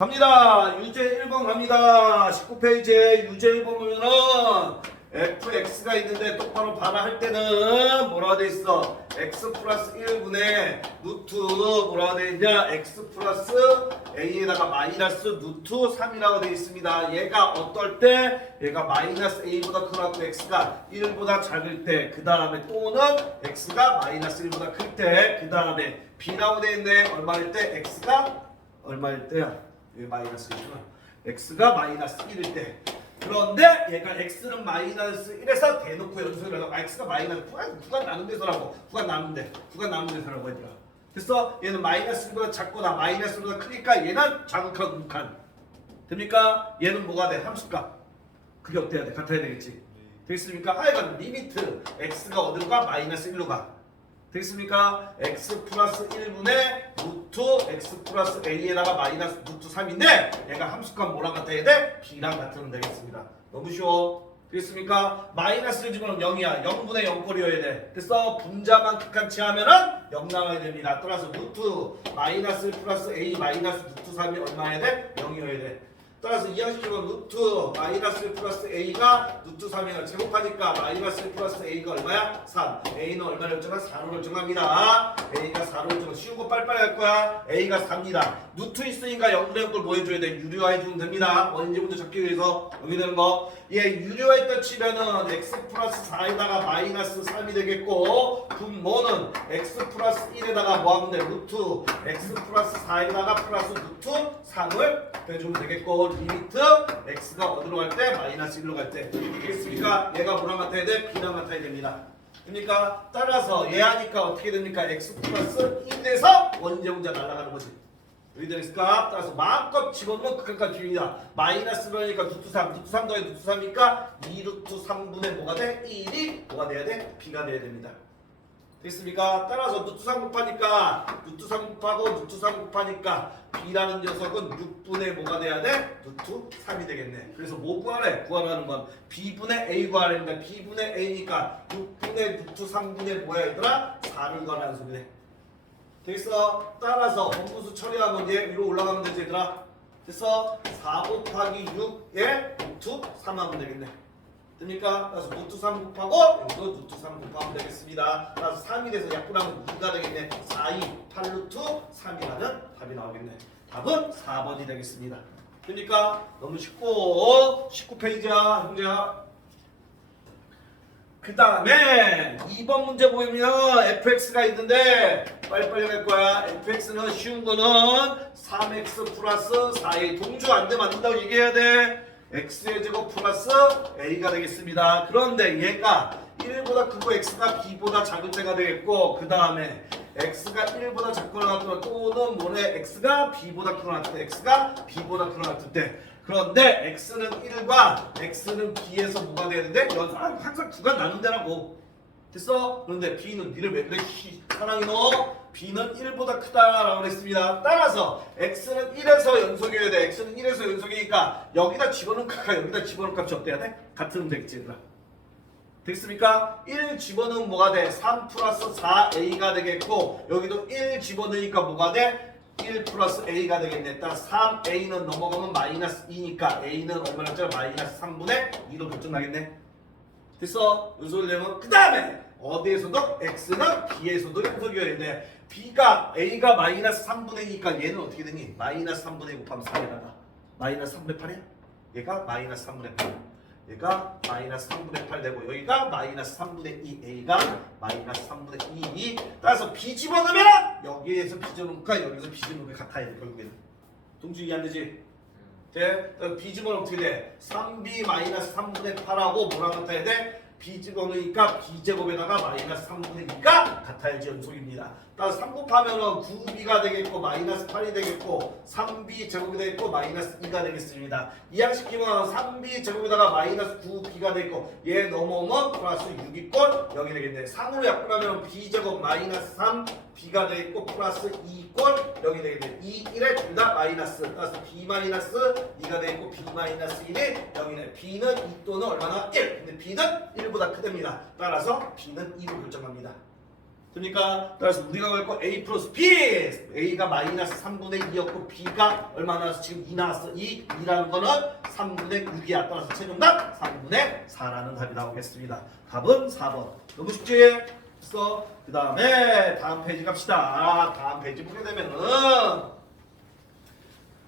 갑니다. 유제 1번 갑니다. 19페이지에 유제 1번 보면은 fx가 있는데 똑바로 발화할 때는 뭐라고 돼 있어? x 플러스 1분의 루트 뭐라고 돼 있냐? x 플러스 a에다가 마이너스 루트 3이라고 돼 있습니다. 얘가 어떨 때? 얘가 마이너스 a보다 크고 x가 1보다 작을 때, 그 다음에 또는 x가 마이너스 1보다 클 때, 그 다음에 b라고 돼 있네. 얼마일 때? x가 얼마일 때야? 여기 마이너스 1이구나. x가 마이너스 1일 때. 그런데 얘가 x는 마이너스 1에서 대놓고 연속을 하고 x가 마이너스 구간 나눈 데서라고. 구간 나눈 데서라고 얘들아. 그래서 얘는 마이너스 1보다 작거나 마이너스 1보다 크니까 얘는 자극하고 극한. 됩니까? 얘는 뭐가 돼? 함수값. 그게 어때야 돼? 같아야 되겠지. 되겠습니까? 하여간 리미트 x가 어디로 가? 마이너스 1로 가. 되겠습니까? x 플러스 1분의 루트 x 플러스 a에다가 마이너스 루트 3인데 얘가 함수값 뭐랑 같아야 돼? b랑 같으면 되겠습니다. 너무 쉬워. 되겠습니까? 마이너스를 집어넣으면 0이야. 0분의 0꼴이어야 돼. 그래서 분자만 극한치 하면은 0 나와야 됩니다. 따라서 루트 마이너스 플러스 a 마이너스 루트 3이 얼마여야 돼? 0이어야 돼. 따라서 이항식적으로 루트 마이너스 1 플러스 a가 루트 3이야. 제곱하니까 마이너스 1 플러스 a가 얼마야? 3. a는 얼마를 결정한? 4로 결정합니다. a가 4로 결정. 쉬운 거 빨리빨리 할 거야. a가 4입니다. 루트 있으니까 0분의 0걸 뭐 해줘야 돼? 유리화해주면 됩니다. 원인제부터 잡기 위해서 여기 되는 거. 얘 유리화했다 치면은 x 플러스 4에다가 마이너스 3이 되겠고, 분모는 x 플러스 1에다가 뭐 하면 돼? 루트 x 플러스 4에다가 플러스 루트 3을 빼주면 되겠고, 리미트 x가 어디로 갈 때? 마이너스 1로 갈 때. 되겠습니까? 얘가 뭐랑 같아야 돼? b랑 같아야 됩니다. 그러니까 따라서 얘 하니까 어떻게 됩니까? x 플러스 1에서 원인제 혼자 날아가는 거지. 여기 되겠습니까? 따라서 마음껏 집어넣으면 극한까지 줄입니다. 마이너스 그러니까 루트 3, 루트 3 더해 루트 3이니까 2 루트 3분의 뭐가 돼? 1이 뭐가 돼야 돼? b가 돼야 됩니다. 됐습니까? 따라서 루트 3 곱하니까 루트 3 곱하고 루트 3 곱하니까 b라는 녀석은 6분의 뭐가 돼야 돼? 루트 3이 되겠네. 그래서 뭐 구하래? 구하라는 건 b분의 a 구하랍니다. b분의 a니까 6분의 루트 3분의 뭐야 얘들아? 4를 구하라는 소리네. 됐어? 따라서 분수 처리하면 얘 위로 올라가면 되지 얘들아. 됐어? 4 곱하기 6에 루트 3 하면 되겠네. 됩니까? 따라서 루트 3 곱하고 여기도 루트 3 곱하면 되겠습니다. 따라서 3이 돼서 약분하면 2가 되겠네. 4, 2, 8 루트 3이라는 답이 나오겠네. 답은 4번이 되겠습니다. 됩니까? 너무 쉽고 19페이지야 형제야. 그 다음에 2번 문제 보면 fx가 있는데 빨리빨리 갈 거야. fx는 쉬운 거는 3x 플러스 4a 동주 안 되면 안 된다고 얘기해야 돼. x의 제곱 플러스 a가 되겠습니다. 그런데 얘가 1보다 크고 x가 b보다 작을 때가 되겠고, 그 다음에 x가 1보다 작거나 같거나 또는 뭐래? x가 b보다 크거나 같을 때, x가 b보다 크거나 같을 때. 그런데 x는 1과 x는 b에서 뭐가 되는데 항상 구간 나눈 데라고. 됐어? 그런데 b는 니를 왜 그래? 사랑이 너 b는 1보다 크다라고 했습니다. 따라서 x는 1에서 연속이어야 돼. x는 1에서 연속이니까 여기다 집어넣은 값과 여기다 집어넣은 값이 어때야 돼? 같으면 되겠지 얘들아. 됐습니까? 1 집어넣으면 뭐가 돼? 3 플러스 4a가 되겠고, 여기도 1 집어넣으니까 뭐가 돼? 1 플러스 a가 되겠네. 따라 3a는 넘어가면 마이너스 2니까 a는 얼마나 짜리? 마이너스 3분의 2로 결정나겠네. 됐어? 연속을 내면 그 다음에 어디에서도 x는 b에서도 연속이어야 되는데 b가 a가 마이너스 3분의 2니까 얘는 어떻게 되니? 마이너스 3분의 2 곱하면 4에다가 마이너스 3분의 8이야? 얘가 마이너스 3분의 8. 얘가 마이너스 3분의 8 되고 여기가 마이너스 3분의 2 a가 마이너스 3분의 2. 따라서 b 집어넣으면 여기에서 b 집어넣으니까 여기서 b 집어넣으면 같아야 돼. 결국에는 동주 이해 안 되지? 돼? b 집어넣으면 어떻게 돼? 3b 마이너스 3분의 8하고 뭐랑 같아야 돼? b 집어넣으니까 b제곱에다가 마이너스 3분의 2가 같아야지 연속입니다. 따라서 3 곱하면은 9b가 되겠고 마이너스 8이 되겠고 3b 제곱이 되겠고 마이너스 2가 되겠습니다. 이항시키면 3b 제곱에다가 마이너스 9b가 되겠고 얘 넘어오면 플러스 6이 꼴 여기 되겠네. 상으로 약분하면 b 제곱 마이너스 3 b가 되겠고 플러스 2 꼴 여기 되겠네. 2, 1에 둘 다 마이너스. 따라서 b 마이너스 2가 되겠고 b 마이너스 1이 여기네. b는 2 또는 얼마나? 1. 근데 b는 1보다 크답니다. 따라서 b는 2로 결정합니다. 그러니까 따라서 우리가 갈 거 a 플러스 b. a가 마이너스 3분의 2였고 b가 얼마 나왔어? 지금 2 나왔어. 2라는 거는 3분의 6이야. 따라서 최종답 3분의 4라는 답이 나오겠습니다. 답은 4번. 너무 쉽지? 그래서 그 다음에 다음 페이지 갑시다. 다음 페이지 보게 되면은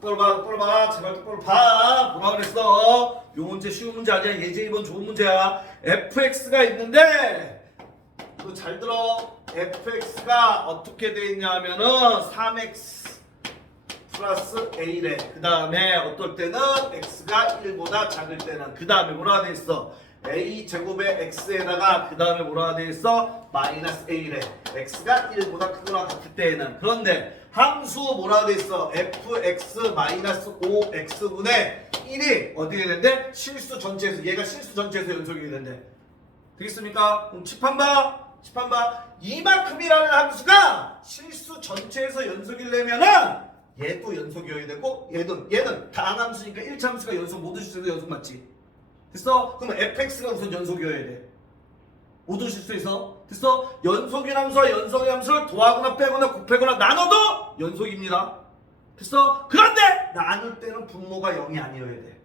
똑바로 봐. 제발 똑바로 봐. 뭐라 그랬어? 요 문제 쉬운 문제 아니야. 예제 2번 좋은 문제야. fx가 있는데 이거 잘 들어. fx가 어떻게 돼 있냐면은 3x 플러스 a래. 그 다음에 어떨 때는 x가 1보다 작을 때는 그 다음에 뭐라 돼 있어? a 제곱의 x에다가 그 다음에 뭐라 돼 있어? 마이너스 a래. x가 1보다 크거나 같을 때에는. 그런데 함수 뭐라 돼 있어? fx 마이너스 5x분의 1이 어떻게 된대? 실수 전체에서 얘가 실수 전체에서 연속이 된대. 되겠습니까? 그럼 칠판 봐. 이만큼이라는 함수가 실수 전체에서 연속이려면은 얘도 연속이어야 되고 얘는 다항함수니까 1차 함수가 연속 모든 실수에서 연속 맞지? 됐어? 그러면 fx가 우선 연속이어야 돼. 모든 실수에서 됐어? 연속인 함수와 연속인 함수를 더하거나 빼거나 곱하거나 나눠도 연속입니다. 됐어? 그런데 나눌 때는 분모가 0이 아니어야 돼.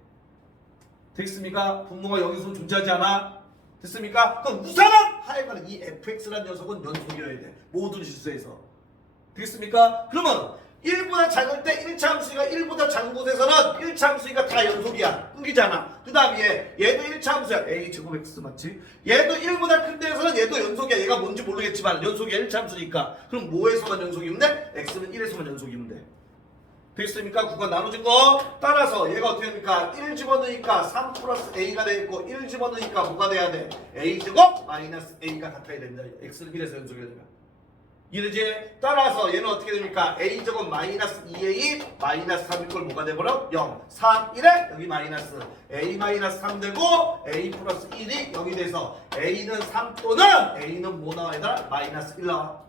되겠습니까? 분모가 0이면 존재하지 않아? 됐습니까? 그럼 우선은 하여간 이 fx라는 녀석은 연속이어야 돼. 모든 실수에서. 되겠습니까? 그러면 1보다 작을 때 1차 함수가 1보다 작은 곳에서는 1차 함수가 다 연속이야. 끊기잖아. 그 다음에 얘도 1차 함수야. a 제곱 x 맞지? 얘도 1보다 큰 데에서는 얘도 연속이야. 얘가 뭔지 모르겠지만 연속이야. 1차 함수니까. 그럼 뭐에서만 연속이면 돼? x는 1에서만 연속이면 돼. 되겠습니까? 구간 나눠진 거 따라서 얘가 어떻게 됩니까? 1 집어넣으니까 3 플러스 a가 되겠고 1 집어넣으니까 뭐가 돼야 돼? a 제곱 마이너스 a가 같아야 된다. x는 1에서 연속이 되면 이러지? 따라서 얘는 어떻게 됩니까? a 제곱 마이너스 2a 마이너스 3일 걸 뭐가 돼버려? 0 3 1에 여기 마이너스 a 마이너스 3 되고 a 플러스 1이 0이 돼서 a는 3 또는 a는 뭐 나와 얘들아? 마이너스 1 나와.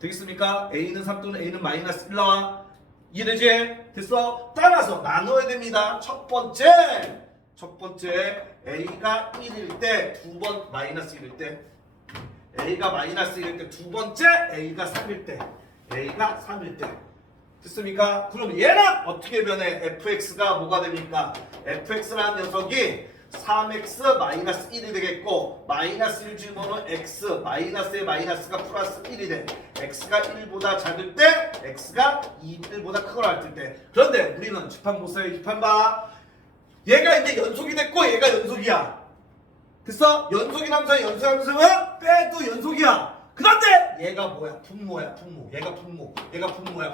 되겠습니까? a는 3 또는 a는 마이너스 1 나와. 이해되지? 됐어? 따라서 나눠야 됩니다. 첫 번째 a가 1일 때 두 번 마이너스 1일 때 a가 마이너스 1일 때 두 번째 a가 3일 때 됐습니까? 그럼 얘는 어떻게 변해? fx가 뭐가 됩니까? fx라는 녀석이 3x 마이너스 1이 되겠고 마이너스 1 집어넣으면 x 마이너스에 마이너스가 플러스 1이 돼. x가 1보다 작을 때 x가 1보다 크거나 같을 때. 그런데 우리는 집판 못 써요. 집판 봐. 얘가 이제 연속이 됐고 얘가 연속이야. 됐어? 연속인 함수와 연속함수는 빼도 연속이야. 그런데 얘가 뭐야? 분모야. 얘가 분모야.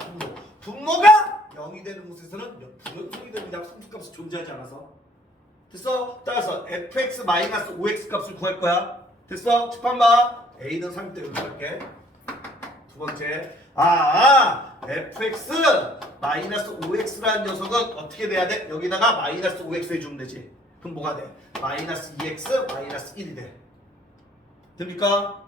분모가 0이 되는 곳에서는 불연속이 됩니다. 상수값이 존재하지 않아서. 됐어? 따라서 fx 마이너스 5x 값을 구할 거야. 됐어? 집판 봐. a는 3대 여기 할게. 두 번째. fx 마이너스 5x라는 녀석은 어떻게 돼야 돼? 여기다가 마이너스 5x 해주면 되지. 그럼 뭐가 돼? 마이너스 2x 마이너스 1이 돼. 됩니까?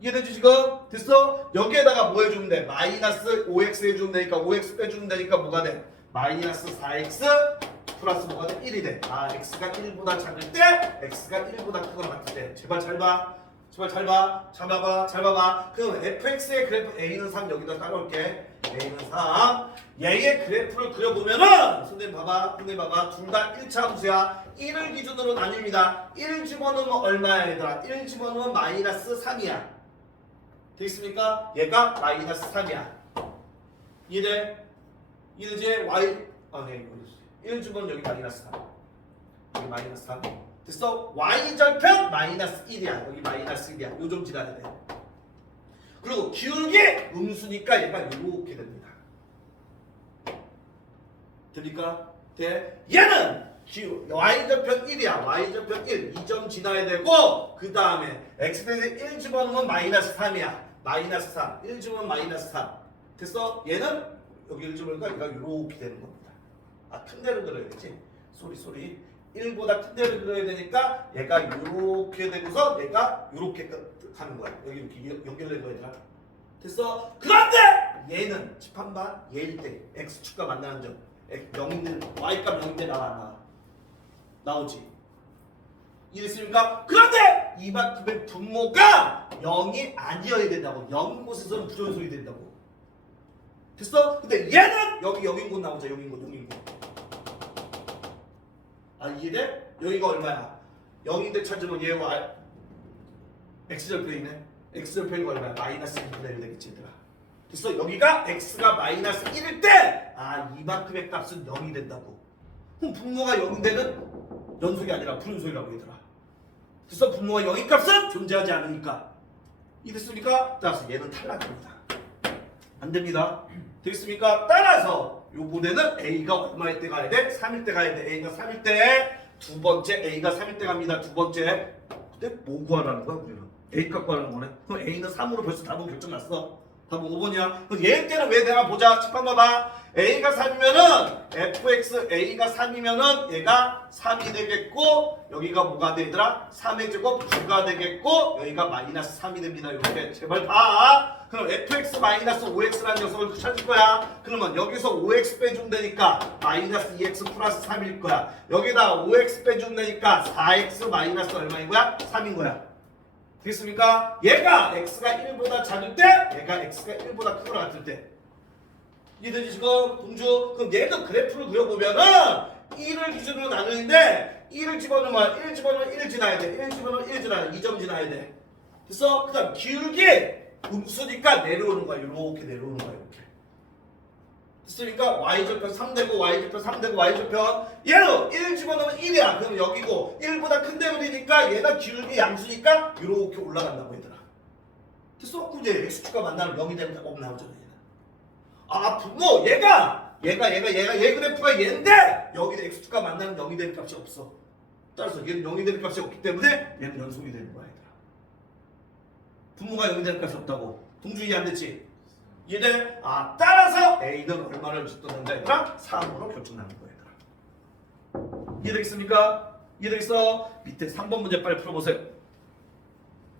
이해되지 지금? 됐어? 여기에다가 뭐 해주면 돼? 마이너스 5x 해주면 되니까 5x 빼주면 되니까 뭐가 돼? 마이너스 4x 플러스 뭐가 돼? 1이 돼. x가 1보다 작을 때 x가 1보다 크거나 같을 때. 제발 잘 봐. 잘 봐봐. 그럼 fx의 그래프 a는 3 여기다 따라올게. a는 3. 얘의 그래프를 그려보면은 선생님 봐봐. 둘 다 1차 함수야. 1을 기준으로 나뉩니다. 1 집어넣으면 얼마야 얘들아? 1 집어넣으면 마이너스 3이야. 되겠습니까? 얘가 마이너스 3이야. 이해되지? 네, 1 집어넣으면 여기 마이너스 3. 여기 마이너스 3. 됐어? y절편 마이너스 1이야. 여기 마이너스 1이야. 요 좀 지나야 돼. 그리고 기울기 음수니까 얘가 이렇게 됩니다. 됩니까? 돼? 얘는 y절편 1이야. y절편 1. 2점 지나야 되고 그 다음에 x대에서 1 집어넣으면 마이너스 3이야. 마이너스 3. 1 집어넣으면 마이너스 3. 됐어? 얘는 여기 1 집어넣으니까 얘가 이렇게 되는 겁니다. 큰 데를 그려야겠지? 쏘리 1보다 큰 데를 그려야 되니까 얘가 이렇게 되고서 얘가 이렇게 가는 거야. 여기 이렇게 연결된 거야. 얘들아. 됐어? 그런데 얘는 집한반 얘일 때 x축과 만나는 점 0인데 y값 0인데 나와 안 나와? 나오지. 이해됐습니까? 그런데 이만큼의 분모가 0이 아니어야 된다고. 0인 곳에서는 부정연속이 된다고. 됐어? 근데 얘는 여기 0인 곳 나오자. 0인 곳. 아, 이해돼? 여기가 얼마야? 0인데 찾으면 얘와 x절편이네. x절편이가 얼마야? 마이너스 2분의 1 되겠지 얘들아. 됐어? 여기가 x가 마이너스 1일 때 이만큼의 값은 0이 된다고. 그럼 분모가 0인데는 연속이 아니라 불연속이라고 얘들아. 됐어? 분모가 0인 값은 존재하지 않으니까. 이랬습니까? 따라서 얘는 탈락입니다. 안 됩니다. 되겠습니까? 따라서 요번에는 A가 얼마일 때 가야 돼? 3일 때 가야 돼. A가 3일 때 두 번째 A가 3일 때 갑니다. 두 번째. 근데 뭐 구하라는 거야 우리는? A 값 구하는 거네. 그럼 A는 3으로 벌써 답은 결정났어. 답은 5번이야. 그럼 얘 때는 왜 내가 보자. 칠판 봐봐. A가 3이면은 fx A가 3이면은 얘가 3이 되겠고 여기가 뭐가 돼 얘들아? 3의 제곱 9가 되겠고 여기가 마이너스 3이 됩니다. 이렇게 제발 봐. 그럼 fx 마이너스 5x라는 녀석을 찾을 거야. 그러면 여기서 5x 빼주면 되니까 마이너스 2x 플러스 3일 거야. 여기다 5x 빼주면 되니까 4x 마이너스 얼마인 거야? 3인 거야. 되겠습니까? 얘가 x가 1보다 작을 때 얘가 x가 1보다 크거나 같을 때 이해되지 지금? 동주? 그럼 얘도 그래프를 그려보면은 1을 기준으로 나누는데 1을 집어넣으면 1 집어넣으면 1 지나야 돼. 1 집어넣으면 1 지나야 돼. 2점 지나야 돼. 됐어? 그 다음 길게 음수니까 내려오는 거야. 이렇게 내려오는 거야. 이렇게. 됐으니까 y절편 3되고 y절편 3되고 y절편 얘는 1 집어넣으면 1이야. 그럼 여기고 1보다 큰 데물이니까 얘가 기울기 양수니까 이렇게 올라간다고 얘들아. 됐어? 그럼 이제 x축과 만나면 0이 되면 답 나오잖아. 얘는. 분모 얘가 얘 그래프가 얘인데 여기도 x축과 만나면 0이 되는 값이 없어. 따라서 얘는 0이 되는 값이 없기 때문에 얘는 연속이 되는 거야. 얘들아. 분모가 0이 되는 값이 없다고. 동주 이해 안 됐지? 이해돼? 따라서 A는 얼마를 줬던가 얘들아? 3으로 결정나는 거야 얘들아. 이해되겠습니까? 이해되겠어? 밑에 3번 문제 빨리 풀어보세요.